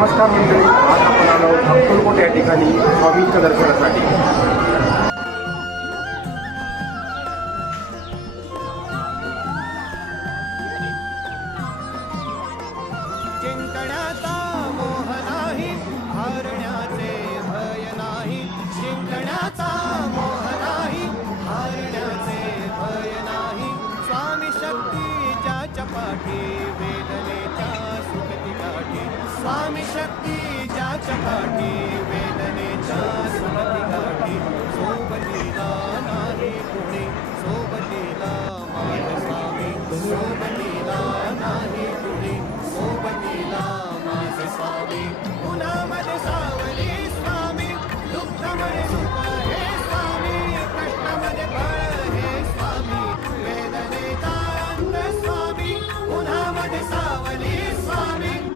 नमस्कार मंडळी, आज आपण आलो अक्कलकोट या ठिकाणी स्वामींच्या दर्शनासाठी. जिंकण्याचा मोह नाही, हारण्याचे भय नाही. जिंकण्याचा मोह नाही, हारण्याचे भय नाही. स्वामी शक्ती ज्याच्या पाठी, वेदनेच्या सुखती गाठी. स्वामी शक्ती ज्याच्या पाठी, वेदनेच्या सुखती गाठी. सोबतीला नाही कोणी, सोबतीला माझ स्वामी, सोबतीला नाही